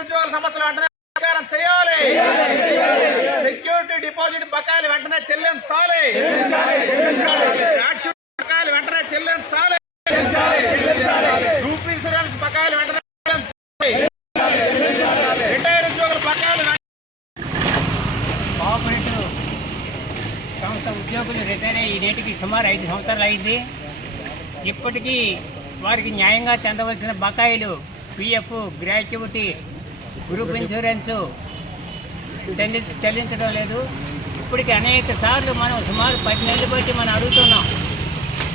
ఉద్యోగుల సమస్యలు వెంటనే పరిష్కారం చేయాలి. సెక్యూరిటీ డిపాజిట్ బకాయిలు వెంటనే చెల్లించాలి. బకాయిలు వెంటనే చెల్లించాలి. గ్రూప్ ఇన్సూరెన్స్ బకాయిలు వెంటనే రిటైర్ ఉద్యోగుల బకాయిలు. కోఆపరేటివ్ సంస్థ ఉద్యోగులు రిటైర్ అయ్యి నేటికి సుమారు 5 సంవత్సరాలు అయింది. ఇప్పటికీ వారికి న్యాయంగా చెందవలసిన బకాయిలు పిఎఫ్, గ్రాట్యుటీ, గ్రూప్ ఇన్సూరెన్సు చెల్లించడం లేదు. ఇప్పటికి అనేక సార్లు మనం సుమారు 10 నెలలు బట్టి మనం అడుగుతున్నాం.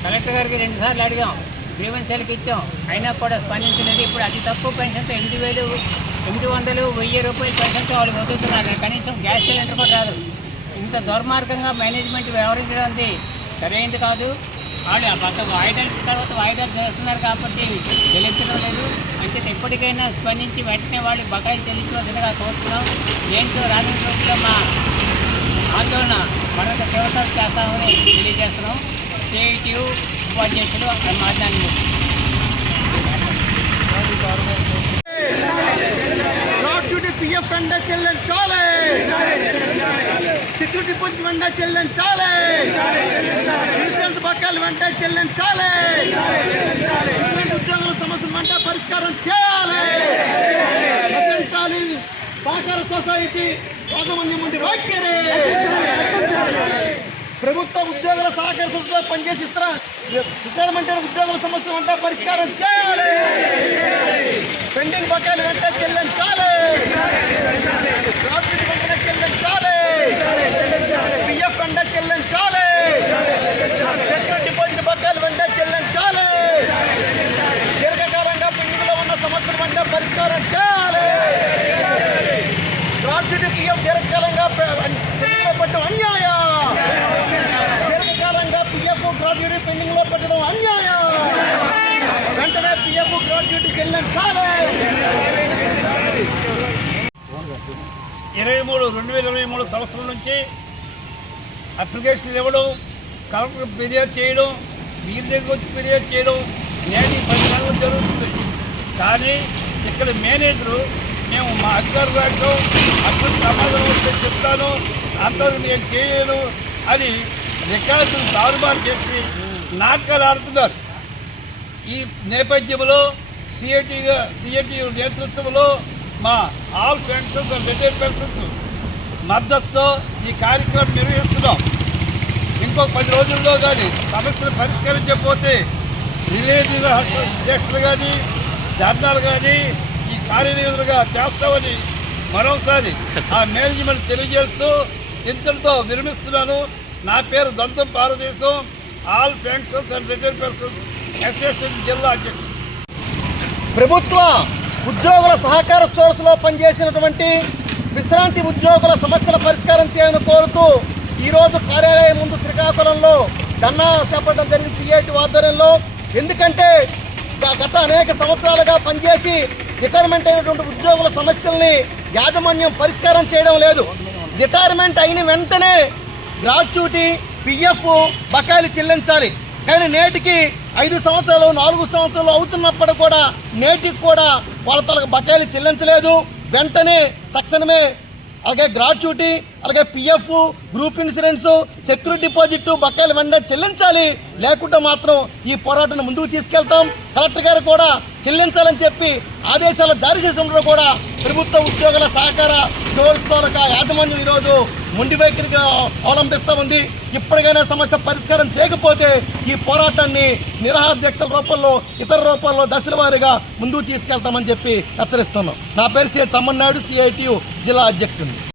కలెక్టర్ గారికి 2 సార్లు అడిగాం, గ్రీవెన్సీలకు ఇచ్చాం, అయినా కూడా స్పందించలేదు. ఇప్పుడు అతి తక్కువ పెన్షన్తో 8,800, 1,000 రూపాయలు పెన్షన్తో వాళ్ళు వదులుతున్నారు. కనీసం గ్యాస్ సిలిండర్ కూడా రాదు. ఇంత దుర్మార్గంగా మేనేజ్మెంట్ వ్యవహరించడం సరైనది కాదు. వాళ్ళు వాయిదాల తర్వాత వాయిదాలు చేస్తున్నారు కాబట్టి చెల్లించడం లేదు. అంటే ఎప్పటికైనా స్పందించి వెంటనే వాళ్ళు బకాయిలు చెల్లించవలసిందిగా కోరుతున్నాం. దేంతో రానున్న రోజుల్లో మా ఆందోళన మరొక తీవ్రతరం చేస్తామని తెలియజేస్తున్నాం. సిఐటియు ఉపాధ్యక్షులు మాట్లాడి పిఎఫ్ వెంటనే చెల్లించాలి. సెక్యూరిటీ డిపాజిట్ వెంటనే చెల్లించాలి. ఇన్సూరెన్స్ బకాయిలు వెంటనే చెల్లించాలి. ఉద్యోగుల సమస్యలు వెంటనే పరిష్కారం చేయాలి. రచించాలి సహకార సొసైటీ యాజమాన్యం ముందు వైఖరి. ప్రభుత్వ ఉద్యోగుల సహకార సంస్థలో పనిచేసి రిటైర్మెంట్ ఉద్యోగుల సమస్యలు వెంటనే పరిష్కారం చేయాలి. పెండింగ్ బకాయిలు వెంటనే చెల్లించాలి. గ్రాట్యుటీ వెంటనే చెల్లించాలి. పిఎఫ్ వెంటనే చెల్లించాలి. సెక్యూరిటీ డిపాజిట్ బకాయిలు వెంటనే చెల్లించాలి. దీర్ఘకాలంగా పెండింగ్లో ఉన్న సమస్యలు వెంటనే పరిష్కారం చేయాలి. గ్రాట్యుటీ పిఎఫ్ దీర్ఘకాలంగా పెండింగ్లో పెట్టడం అన్యాయం. దీర్ఘకాలంగా పిఎఫ్ గ్రాట్యుటీ పెండింగ్లో పెట్టడం అన్యాయం. వెంటనే పిఎఫ్ గ్రాట్యుటీ చెల్లించాలి. 2023 సంవత్సరం నుంచి అప్లికేషన్లు ఇవ్వడం, కలెక్టర్ ఫిర్యాదు చేయడం, వీరి దగ్గర వచ్చి ఫిర్యాదు చేయడం నేటి 10 నెలలు జరుగుతుంది. కానీ ఇక్కడ మేనేజరు మేము మా అధికారులు రావడం అప్పుడు సమాధానం వస్తే చెప్తాను, అంతవరకు నేను చేయను అని రికార్డులు తారుమారు చేసి నాటకాలు ఆడుతున్నారు. ఈ నేపథ్యంలో సిఐటియు నేతృత్వంలో మా ఆల్ పెన్షన్స్ రిటైర్డ్ పెన్షన్స్ మద్దతుతో ఈ కార్యక్రమం నిర్వహిస్తున్నాం. ఇంకో 10 రోజుల్లో కానీ సమస్యలు పరిష్కరించకపోతే రిలేటివ్ అధ్యక్షులు కానీ ధర్నాలు కానీ ఈ కార్యనిర్వహణగా చేస్తామని మరోసారి ఆ మేనేజ్మెంట్ తెలియజేస్తూ ఇంతటితో విరమిస్తున్నాను. నా పేరు దంతం భారతదేశం, all pensions and retired pensions association జిల్లా అధ్యక్షుడు. ప్రభుత్వ ఉద్యోగుల సహకార స్టోర్స్లో పనిచేసినటువంటి విశ్రాంతి ఉద్యోగుల సమస్యల పరిష్కారం చేయాలని కోరుతూ ఈరోజు కార్యాలయం ముందు శ్రీకాకుళంలో ధర్నా చేపట్టడం జరిగింది సిఐటి ఆధ్వర్యంలో. ఎందుకంటే గత అనేక సంవత్సరాలుగా పనిచేసి రిటైర్మెంట్ అయినటువంటి ఉద్యోగుల సమస్యల్ని యాజమాన్యం పరిష్కారం చేయడం లేదు. రిటైర్మెంట్ అయిన వెంటనే గ్రాట్యుటీ, పిఎఫ్ బకాయిలు చెల్లించాలి. కానీ నేటికి 5 సంవత్సరాలు 4 సంవత్సరాలు అవుతున్నప్పుడు కూడా నేటికి కూడా వాళ్ళ తలకు బకాయిలు చెల్లించలేదు. వెంటనే తక్షణమే అలాగే గ్రాట్యుటీ, అలాగే PF, group insurance, security deposit బకాయిలు వెంటనే చెల్లించాలి. లేకుంటే మాత్రం ఈ పోరాటాన్ని ముందుకు తీసుకెళ్తాం. కలెక్టర్ గారు కూడా చెల్లించాలని చెప్పి ఆదేశాలు జారీ చేసినప్పుడు కూడా ప్రభుత్వ ఉద్యోగుల సహకార స్టోర్స్ యాజమాన్యం ఈరోజు మొండి వైఖరిగా అవలంబిస్తూ ఉంది. ఇప్పటికైనా సమస్య పరిష్కారం చేయకపోతే ఈ పోరాటాన్ని నిరాహార దీక్షల రూపంలో, ఇతర రూపాల్లో దశల వారీగా ముందుకు తీసుకెళ్తామని చెప్పి హెచ్చరిస్తున్నాం. నా పేరు సి. చమ్మన్నాయుడు, సిఐటియు జిల్లా అధ్యక్షుడు.